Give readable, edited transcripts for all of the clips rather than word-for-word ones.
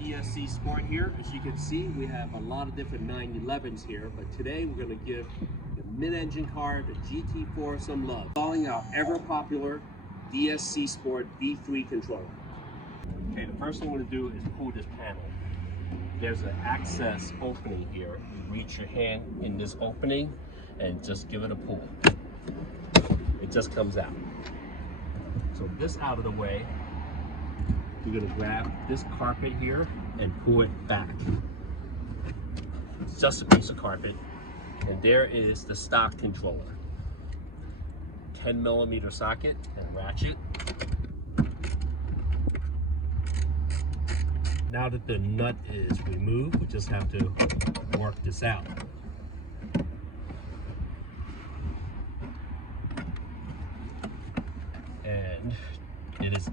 DSC Sport here. As you can see, we have a lot of different 911s here, but today we're going to give the mid-engine car, the GT4, some love. Installing our ever-popular DSC Sport V3 controller. Okay, the first thing we're going to do is pull this panel. There's an access opening here. You reach your hand in this opening and just give it a pull. It just comes out. So this out of the way, you're going to grab this carpet here and pull it back. It's just a piece of carpet. And there is the stock controller. 10mm socket and ratchet. Now that the nut is removed, we just have to work this out. And it is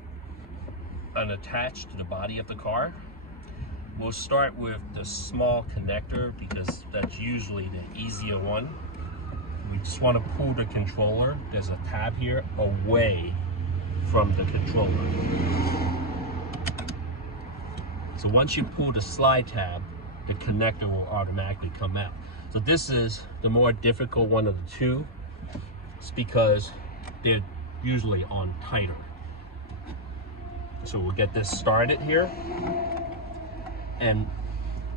unattached to the body of the car. We'll start with the small connector because that's usually the easier one. We just want to pull the controller. There's a tab here away from the controller. So once you pull the slide tab, the connector will automatically come out. So this is the more difficult one of the two. It's because they're usually on tighter. So we'll get this started here. And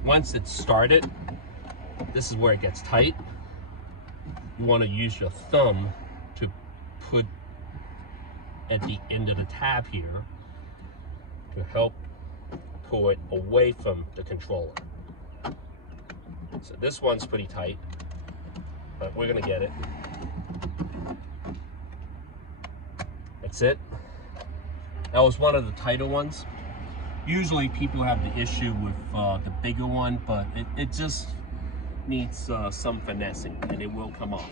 once it's started, this is where it gets tight. You want to use your thumb to put at the end of the tab here to help pull it away from the controller. So this one's pretty tight, but we're gonna get it. That's it. That was one of the tighter ones. Usually people have the issue with the bigger one, but it just needs some finessing and it will come off.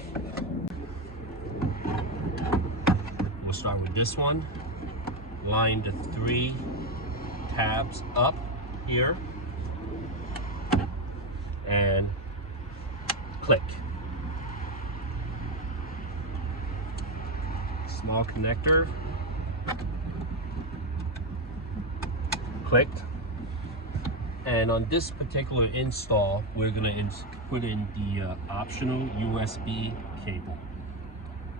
We'll start with this one. Line the 3 tabs up here and click. Small connector. Clicked. And on this particular install, we're going to put in the optional USB cable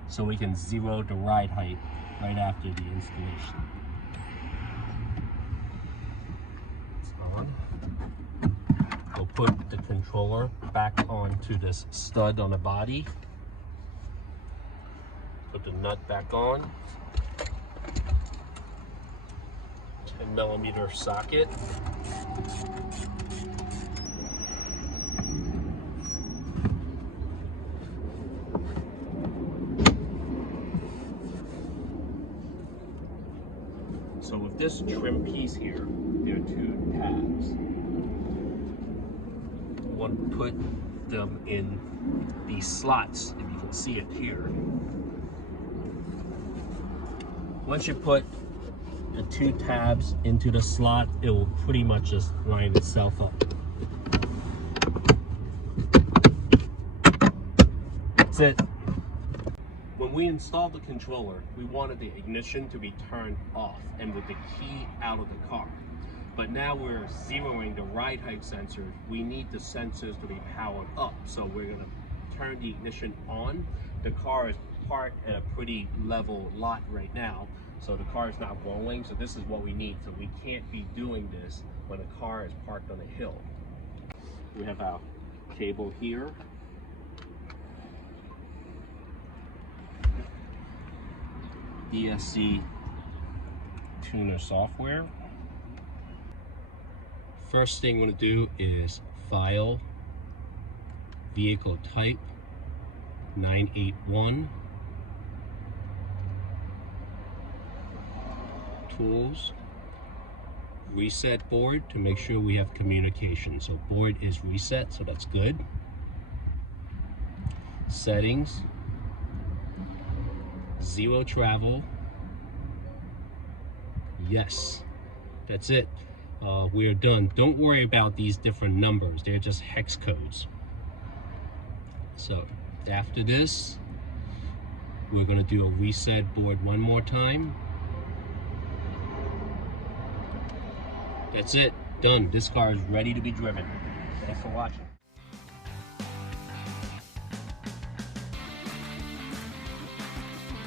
so we can zero the ride height right after the installation. It's on. We'll put the controller back onto this stud on the body. Put the nut back on. 10mm socket. So with this trim piece here, there are 2 tabs. You want to put them in these slots, if you can see it here. Once you put the 2 tabs into the slot, it will pretty much just line itself up. That's it. When we installed the controller, we wanted the ignition to be turned off and with the key out of the car. But now we're zeroing the ride height sensors. We need the sensors to be powered up. So we're gonna turn the ignition on. The car is parked at a pretty level lot right now. So the car is not rolling, so this is what we need. So we can't be doing this when the car is parked on a hill. We have our cable here. DSC tuner software. First thing we're going to do is file, vehicle type, 981. Tools, reset board to make sure we have communication. So board is reset, so that's good. Settings, zero travel. Yes, that's it. We're done. Don't worry about these different numbers. They're just hex codes. So after this, we're going to do a reset board one more time. That's it. done. This car is ready to be driven. Thanks for watching.